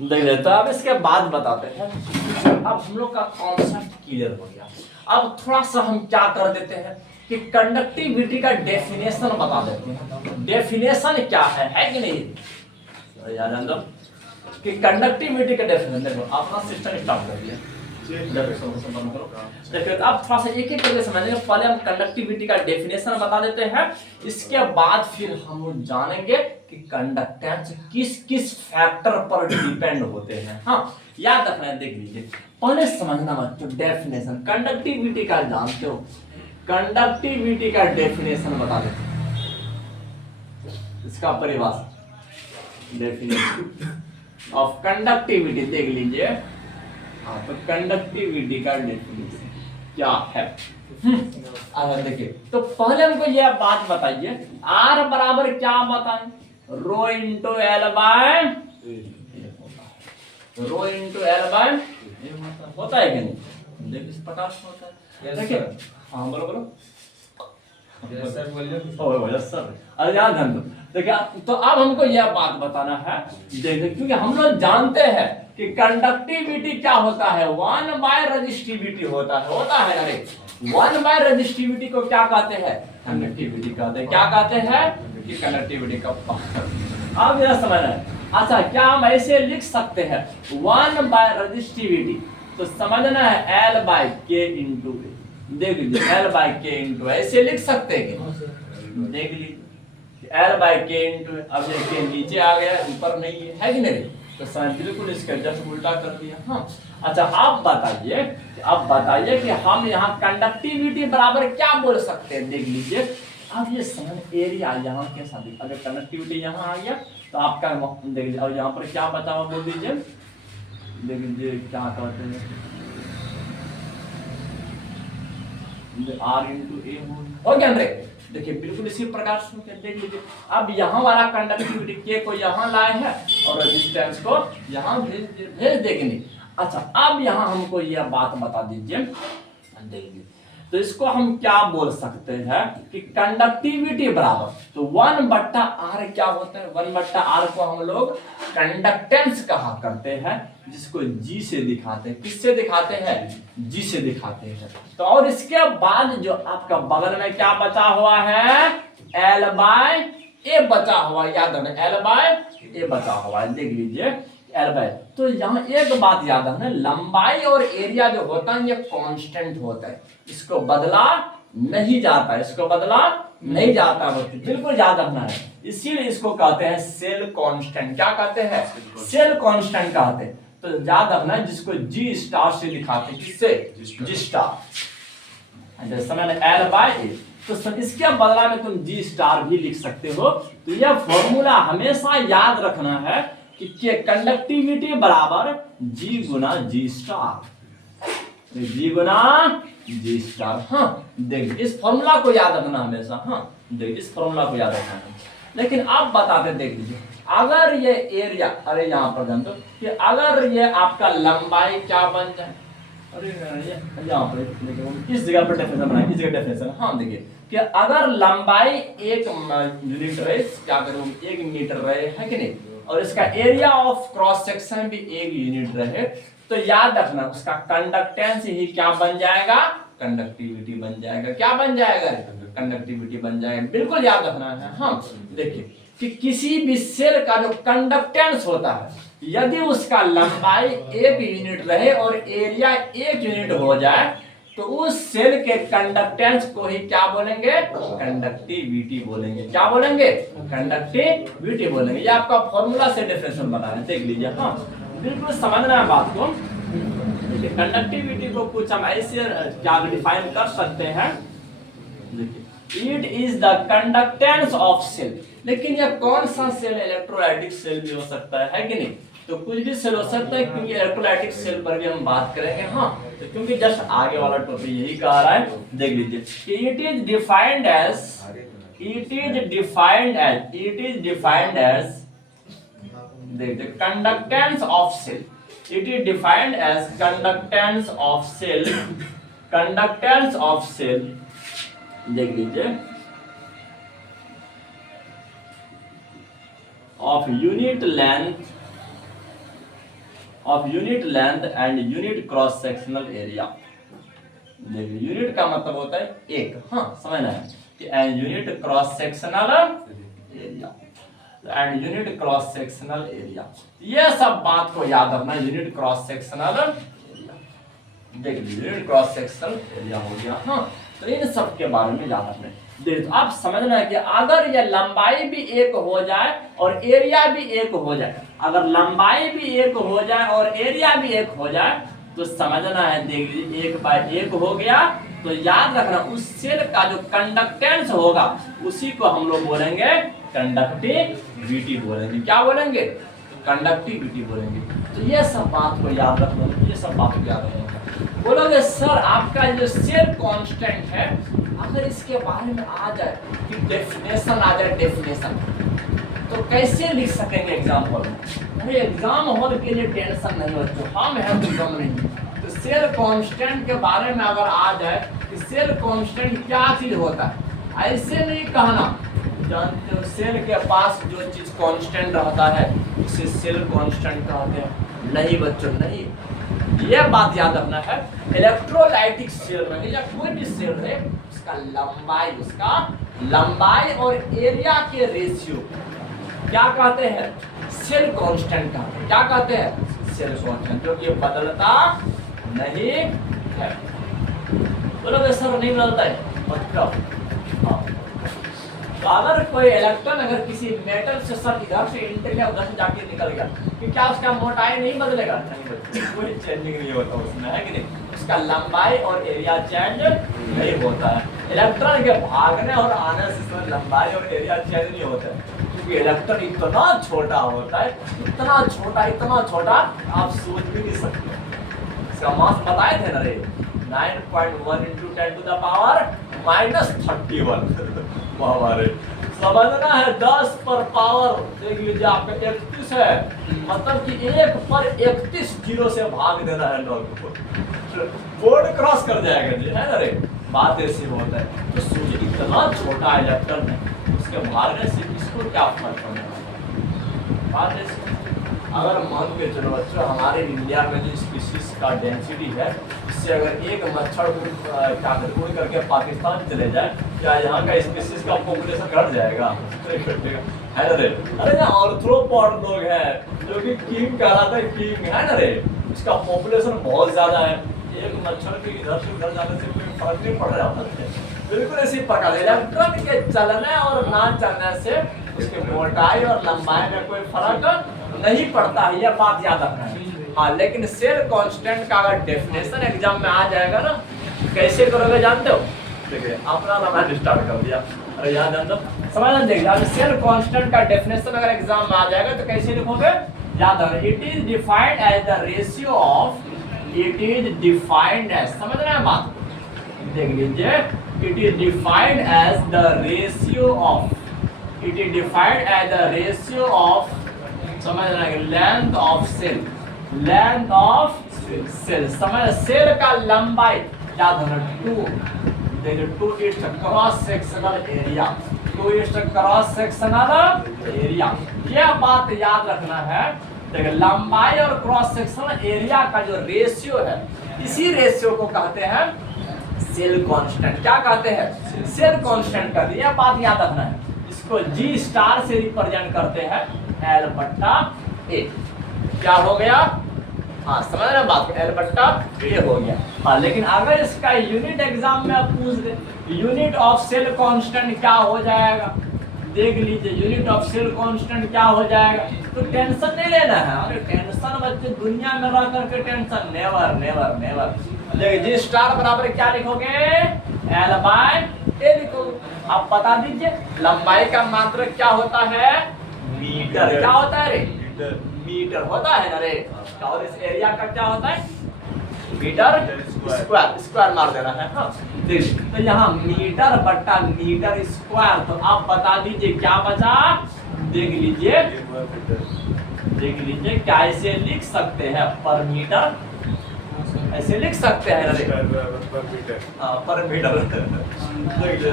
देख लेते तो अब इसके बाद बताते हैं। अब हम लोग का कॉन्सेप्ट क्लियर हो गया। अब थोड़ा सा हम क्या कर देते हैं कि कंडक्टिविटी का डेफिनेशन बता देते हैं। डेफिनेशन क्या है कि नहीं याद है कि कंडक्टिविटी का डेफिनेशन देखो अपना सिस्टम स्टार्ट कर दिया। देखिए अब थोड़ा सा एक एक करके समझेंगे। पहले हम कंडक्टिविटी का डेफिनेशन बता देते हैं, इसके बाद फिर हम लोग जानेंगे कि कंडक्टेंस किस किस फैक्टर पर डिपेंड होते हैं। हाँ याद रखना है, देख लीजिए पहले समझना बच्चों डेफिनेशन कंडक्टिविटी का जानते हो। कंडक्टिविटी का डेफिनेशन बता देते हैं, इसका परिभाषा डेफिनेशन ऑफ कंडक्टिविटी देख लीजिए। हाँ तो कंडक्टिविटी का डेफिनेशन क्या है। देखिए तो पहले हमको यह बात बताइए, आर बराबर क्या बताएं, row into L by row into L by होता है कि नहीं। देखिए इस प्रकार से होता है। देखिए हाँ बोलो बोलो सर अरे यार ध्यान दो। देखिए तो अब हमको यह बात बताना है, देखिए क्योंकि हम लोग जानते हैं कि कंडक्टिविटी क्या होता है, 1 बाय रेजिस्टिविटी होता है अरे 1 बाय रेजिस्टिविटी को क्या कहते हैं, कंडक्टिविटी कहते हैं। क्या कहते हैं कि कंडक्टिविटी का फैक्टर। अब यह समझना है। अच्छा क्या हम ऐसे लिख सकते हैं 1 बाय रेजिस्टिविटी, तो समझना है एल बाय के इंटू ए। देख लीजिए एल बाय के इंटू ऐसे लिख सकते हैं। देख लीजिए एल बाय के इंटू, अब देखिए नीचे आ गया ऊपर नहीं है कि नहीं, तो बिल्कुल इसका जस्ट उल्टा कर दिया। हाँ अच्छा अब बताइए कि हम यहाँ कंडक्टिविटी बराबर क्या बोल सकते हैं। देख लीजिए अब ये समझ एरिया यहाँ के साथ, अगर कंडक्टिविटी यहाँ आ गया तो आपका देख लीजिए। और यहाँ पर क्या बचा हुआ बोल दीजिए, देख लीजिए क्या कहते हैं आर इंटू ए हो गया। देखिए बिल्कुल इसी प्रकार से देख लीजिए। अब यहाँ वाला कंडक्टिविटी के को यहाँ लाए हैं और रेजिस्टेंस को यहाँ भेज देंगे। अच्छा अब यहाँ हमको यह बात बता दीजिए, देख लीजिए तो इसको हम क्या बोल सकते हैं कि कंडक्टिविटी बराबर, तो 1/r क्या होता है, 1/r को हम लोग कंडक्टेंस कहा करते हैं, जिसको जी से दिखाते हैं। किससे दिखाते हैं, जी से दिखाते हैं। तो और इसके बाद जो आपका बगल में क्या बचा हुआ है, एल बाय ए बचा हुआ, याद रखना एल बाय ए बचा हुआ है। देख लीजिए एल बाय, तो यहाँ एक बात याद रखना, लंबाई और एरिया जो होता है ये कांस्टेंट होता है, इसको बदला नहीं जाता है, इसको बदला नहीं जाता है, बिल्कुल याद रखना है। इसीलिए इसको कहते हैं सेल कांस्टेंट। क्या कहते हैं, सेल कांस्टेंट कहते हैं। तो याद रखना है जिसको जी स्टार से दिखाते हैं, किससे, जी स्टार। समय एल बाय ए, तो इसके बदला में तुम जी स्टार भी लिख सकते हो। तो यह फॉर्मूला हमेशा याद रखना है कि कंडक्टिविटी बराबर जी गुना जी स्टार, जी गुना जी स्टार। हाँ देख इस फॉर्मूला को याद रखना हमेशा। हाँ देख इस फॉर्मूला को याद रखना है। लेकिन अब बताते देख लीजिए, अगर ये एरिया, अरे यहाँ पर जान दो कि अगर ये आपका लंबाई क्या बन जाए, अरे यहाँ पर देखिए इस जगह पर डेफिनेशन बनाए, इस जगह डेफिनेशन। हाँ देखिए कि अगर लंबाई 1 यूनिट रहे, क्या करूँ 1 मीटर रहे है कि नहीं, और इसका एरिया ऑफ क्रॉस सेक्शन भी 1 यूनिट रहे, तो याद रखना उसका कंडक्टेंस ही क्या बन जाएगा, कंडक्टिविटी बन जाएगा। क्या बन जाएगा, कंडक्टिविटी बन जाएगा। बिल्कुल याद रखना है। हाँ देखिए कि किसी भी सेल का जो कंडक्टेंस होता है, यदि उसका लंबाई 1 यूनिट रहे और एरिया 1 यूनिट हो जाए, तो उस सेल के कंडक्टेंस को ही क्या बोलेंगे, कंडक्टिविटी बोलेंगे। क्या बोलेंगे, कंडक्टिविटी बोलेंगे। ये आपका फॉर्मूला से डेफिनेशन बना है, देख लीजिए। हाँ बिल्कुल समझना है बात को। कंडक्टिविटी को कुछ हम ऐसे क्या डिफाइन कर सकते हैं, देखिए it is the conductance of cell. लेकिन यह कौन सा सेल, इलेक्ट्रोलाइटिक सेल भी हो सकता है कि नहीं, तो कुछ भी सेल हो सकता है, क्योंकि इलेक्ट्रोलाइटिक सेल पर भी हम बात करेंगे। हाँ तो क्योंकि जस्ट आगे वाला टॉपिक यही कह रहा है, देख लीजिए कि इट इज डिफाइंड एज देखिए conductance of cell. It is defined as conductance of cell, देख लीजिए of unit length of unit length and unit cross sectional area. देखिए यूनिट का मतलब होता है एक, हाँ समझना है कि and unit cross sectional area and unit cross sectional area, ये सब बात को याद रखना। यूनिट क्रॉस सेक्शनल एरिया, देख लीजिए यूनिट क्रॉस सेक्शनल एरिया हो गया, हाँ तो इन सब के बारे में याद रखना। देखिए तो आप समझना है कि अगर ये लंबाई भी एक हो जाए और एरिया भी एक हो जाए, अगर लंबाई भी एक हो जाए और एरिया भी एक हो जाए तो समझना है, देख लीजिए 1/1 हो गया तो याद रखना उस सेल का जो कंडक्टेंस होगा उसी को हम लोग बोलेंगे कंडक्टिविटी बोलेंगे। क्या बोलेंगे? कंडक्टिविटी बोलेंगे। तो ये सब बात को याद रखना, ये सब बात को याद रखना। बोलोगे सर आपका जो सेल कांस्टेंट है अगर इसके बारे में आ जाए कि डेफिनेशन आ जाए, डेफिनेशन तो कैसे लिख सकेंगे एग्जाम हॉल में? भाई एग्जाम हॉल के लिए टेंशन नहीं बच्चों, हम हैं तो गम नहीं। तो सेल कांस्टेंट के बारे में अगर आ जाए कि सेल कांस्टेंट क्या चीज होता है, ऐसे नहीं कहना जानते हो सेल के पास जो चीज कांस्टेंट रहता है उसे सेल कांस्टेंट कहते हैं। नहीं बच्चों नहीं, ये बात याद रखना है। इलेक्ट्रोलाइटिक सेल रहे या कोई भी सेल रहे उसका लंबाई और एरिया के रेशियो क्या कहते हैं? सेल कांस्टेंट कहते हैं। क्या कहते हैं? सेल कांस्टेंट, जो कि बदलता नहीं है। बोलोगे सर नहीं बदलता है मतलब तो अगर कोई इलेक्ट्रॉन अगर किसी मेटल से सर इधर से इंटर या उधर से जाके निकल गया कि क्या उसका मोटाई नहीं बदलेगा? नहीं बदलेगा, कोई चेंजिंग नहीं होता उसमें, है कि नहीं? उसका लंबाई और एरिया चेंज नहीं होता है। इलेक्ट्रॉन के भागने और आने से इसमें लंबाई और एरिया चेंज नहीं होता है क्योंकि इलेक्ट्रॉन इतना छोटा होता है, इतना छोटा आप सोच भी नहीं सकते। इसका मास बताए थे ना रे 9.1 × 10⁻31 हमारे समझना है 10 पर पावर देख लीजिए आपका 31 है, मतलब कि 1 पर 31 जीरो से भाग देना है लॉग को, बोर्ड क्रॉस कर जाएगा जी, है ना रे? बात ऐसी होता है। तो सोचिए इतना छोटा इलेक्ट्रॉन है उसके भागने से इसको क्या फर्क पड़ने वाला? बात ऐसी। अगर मान के चलो बच्चों हमारे इंडिया में जो स्पीशीज का डेंसिटी है इससे अगर एक मच्छर कोई करके पाकिस्तान चले जाए क्या यहाँ का स्पीशीज का पॉपुलेशन घट जाएगा? है ना रे? अरे यहाँ आर्थ्रोपॉड लोग हैं जो कि किंग कहलाता है, किंग है ना रे? इसका पॉपुलेशन बहुत ज्यादा है, एक मच्छर के इधर से उधर जाने से कोई फर्क नहीं पड़ रहा है। बिल्कुल इसी प्रकार इलेक्ट्रॉन के चलने और ना चलने से उसकी मोटाई और लंबाई में कोई फर्क नहीं पड़ता है, यह बात याद रखना है। हाँ लेकिन सेल कांस्टेंट का अगर डेफिनेशन एग्जाम में आ जाएगा ना कैसे करोगे जानते हो? देखिए अपना रामायण स्टार्ट कर दिया, अरे याद जानते हो समझ देखिए सेल कांस्टेंट का डेफिनेशन अगर एग्जाम में आ जाएगा तो कैसे लिखोगे? याद रखना it is defined as the ratio of, it is defined as, समझ रहे हैं बात? देख लीजिए it is defined as the ratio of, it is defined as the ratio of, समझ रहे हैं, length of cell, length of cell, समझ सेल का लंबाई याद रखना 2, देखिए 2 is cross sectional area, 2 is cross sectional area, यह बात याद रखना है। देखिए लंबाई और क्रॉस सेक्शनल एरिया का जो रेशियो है इसी रेशियो को कहते हैं सेल कांस्टेंट। क्या कहते हैं? सेल कांस्टेंट कहते हैं, यह बात याद रखना है। इसको G स्टार से रिप्रेजेंट करते हैं L/A। क्या हो गया? हाँ समझ रहे हैं बात को, L/A हो गया। हाँ लेकिन अगर इसका यूनिट एग्जाम में आप पूछ दे यूनिट ऑफ सेल कांस्टेंट क्या हो जाएगा, देख लीजिए यूनिट ऑफ सेल कांस्टेंट क्या हो जाएगा, तो टेंशन नहीं लेना है। अरे टेंशन बच्चे दुनिया में रह करके टेंशन नेवर नेवर नेवर। देखिए G स्टार बराबर क्या लिखोगे? L/A लिखोगे। आप बता दीजिए लंबाई का मात्रक क्या होता है? मीटर। क्या होता है रे? मीटर होता है ना रे? और इस एरिया का क्या होता है? मीटर स्क्वायर, स्क्वायर मार देना है। हाँ देखिए तो यहाँ मीटर बट्टा मीटर स्क्वायर, तो आप बता दीजिए क्या बचा? देख लीजिए क्या ऐसे लिख सकते हैं पर मीटर, ऐसे लिख सकते हैं पर मीटर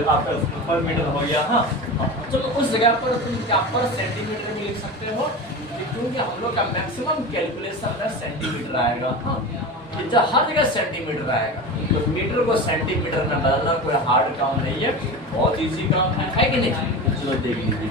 आपका पर मीटर हो गया। हाँ चलो उस जगह पर तुम क्या पर सेंटीमीटर में लिख सकते हो क्योंकि हम लोग का मैक्सिमम कैलकुलेशन है सेंटीमीटर। आएगा। हाँ, ये हर जगह सेंटीमीटर आएगा, तो मीटर को सेंटीमीटर में बदलना कोई हार्ड काम नहीं है, बहुत इजी काम है कि नहीं। चलो देख लीजिए,